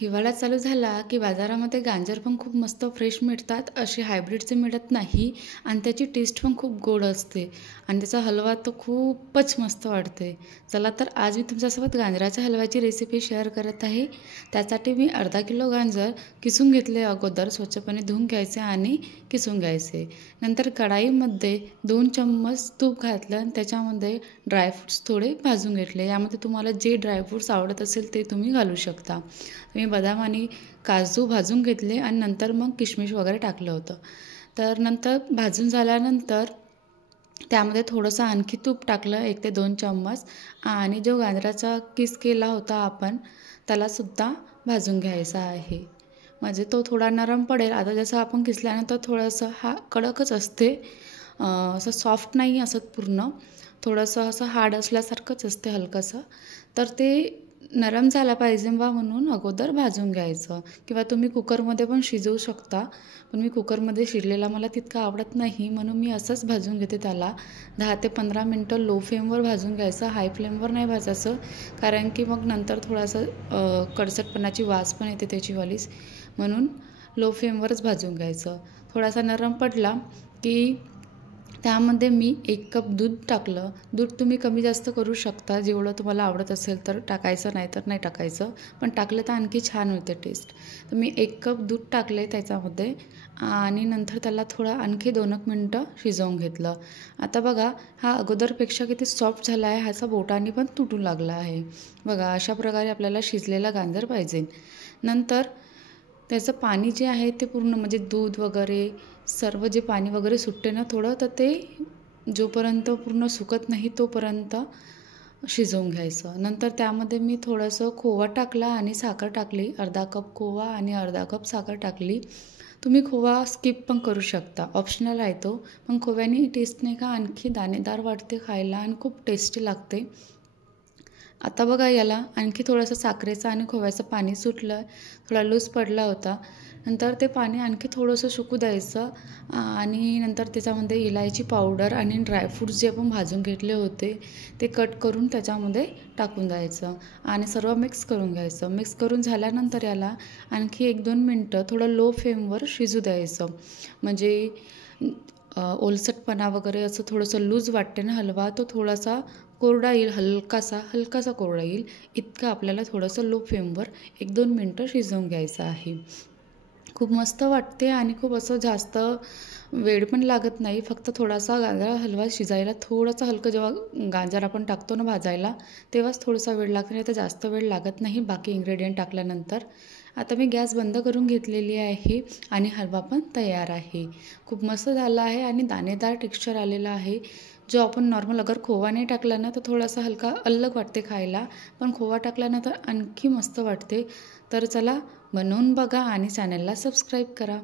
हिवाळा चालू झाला की बाजारामध्ये गाजर पण खूप मस्त फ्रेश मिळतात, असे हायब्रिडचे मिळत नाही. आणि त्याची टेस्ट पण खूप गोड असते आणि त्याचा हलवा तर खूपच मस्त वाटते. चला तर आज मी तुमच्यासोबत गाजराच्या हलव्याची रेसिपी शेअर करत आहे. त्यासाठी मी अर्धा किलो गाजर किसून घेतले. अगोदर स्वच्छपणे धुवून घ्यायचे आणि किसून घ्यायचे. नंतर कढाईमध्ये 2 चम्मच तूप घातलं आणि त्याच्यामध्ये ड्रायफ्रूट्स थोडे भाजून घेतले. यामध्ये तुम्हाला जे ड्रायफ्रूट्स आवडत असेल ते तुम्ही घालू शकता. मी बदाम आणि काजू भाजून घेतले आणि नंतर मग किशमिश वगैरे टाकलं होतं. तर नंतर भाजून झाल्यानंतर त्यामध्ये थोडंसं आणखी तूप टाकलं 1 ते 2 चम्मच आणि जो गाजराचा किस केला होता आपण त्यालासुद्धा भाजून घ्यायचा आहे. म्हणजे तो थोडा नरम पडेल. आता जसं आपण किसल्यानंतर थोडंसं हा कडकच असते, असं सॉफ्ट नाही असत पूर्ण, थोडंसं असं हार्ड असल्यासारखंच असते हलकंसं. तर ते नरम झाला पाहिजे बा म्हणून अगोदर भाजून घ्यायचं. किंवा तुम्ही कुकरमध्ये पण शिजवू शकता, पण मी कुकरमध्ये शिजलेला मला तितका आवडत नाही म्हणून मी असंच भाजून घेते त्याला. 10 ते 15 मिनटं लो फ्लेमवर भाजून घ्यायचं, हाय फ्लेमवर नाही भाजायचं. कारण की मग नंतर थोडासा कडसटपणाची वास पण येते त्याचीवालीच, म्हणून लो फ्लेमवरच भाजून घ्यायचं. थोडासा नरम पडला की त्यामध्ये मी 1 कप दूध टाकलं. दूध तुम्ही कमी जास्त करू शकता, जेवढं तुम्हाला आवडत असेल तर टाकायचं, नाही तर नाही टाकायचं. पण टाकलं तर आणखी छान होते टेस्ट. तर मी 1 कप दूध टाकले त्याच्यामध्ये आणि नंतर त्याला थोडं आणखी 2 एक मिनटं शिजवून घेतलं. आता बघा हा अगोदरपेक्षा किती सॉफ्ट झाला आहे, ह्याचा बोटाने पण तुटू लागला आहे. बघा अशा प्रकारे आपल्याला शिजलेला गाजर पाहिजे. नंतर त्याचं पाणी जे आहे ते पूर्ण म्हणजे दूध वगैरे सर्व जे पाणी वगैरे सुटते ना थोडं, तर ते जोपर्यंत पूर्ण सुकत नाही तोपर्यंत शिजवून घ्यायचं. नंतर त्यामध्ये मी थोडंसं खोवा टाकला आणि साखर टाकली. अर्धा कप खोवा आणि अर्धा कप साखर टाकली. तुम्ही खोवा स्किप पण करू शकता, ऑप्शनल आहे तो. पण खोव्याने टेस्ट नाही का आणखी दाणेदार वाटते खायला आणि खूप टेस्टी लागते. आता बघा याला आणखी थोडंसं साखरेचं आणि खोव्याचं पाणी सुटलं, थोडा लूज पडला होता. नंतर ते पाणी आणखी थोडंसं सुकू द्यायचं आणि नंतर त्याच्यामध्ये इलायची पावडर आणि ड्रायफ्रूट्स जे आपण भाजून घेतले होते ते कट करून त्याच्यामध्ये टाकून द्यायचं आणि सर्व मिक्स करून घ्यायचं. मिक्स करून झाल्यानंतर याला आणखी 1-2 मिनटं थोडं लो फ्लेमवर शिजू द्यायचं. म्हणजे ओलसरपणा वगैरे असं थोडंसं लूज वाटते ना हलवा, तो थोडासा कोरडा येईल, हलकासा कोरडा येईल इतकं आपल्याला थोडंसं लो फ्लेमवर 1-2 मिनटं शिजवून घ्यायचं आहे. खूप मस्त वाटते आणि खूप असं जास्त वेळ पण लागत नाही. फक्त थोडासा गाजर हलवा शिजायला थोडंसं हलकं, जेव्हा गाजर आपण टाकतो ना भाजायला तेव्हाच थोडासा वेळ लागतो, नाही तर जास्त वेळ लागत नाही बाकी इन्ग्रेडियंट टाकल्यानंतर. आता मी गॅस बंद करून घेतलेली आहे आणि हलवा पण तयार आहे. खूप मस्त झाला आहे आणि दाणेदार टेक्स्चर आलेलं आहे. जो आपण नॉर्मल अगर खोवा नाही टाकला ना तर थोडासा हलका अलग वाटते खायला, पण खोवा टाकल्यानंतर आणखी मस्त वाटते. तर चला बनवून बघा आणि चॅनलला सबस्क्राईब करा.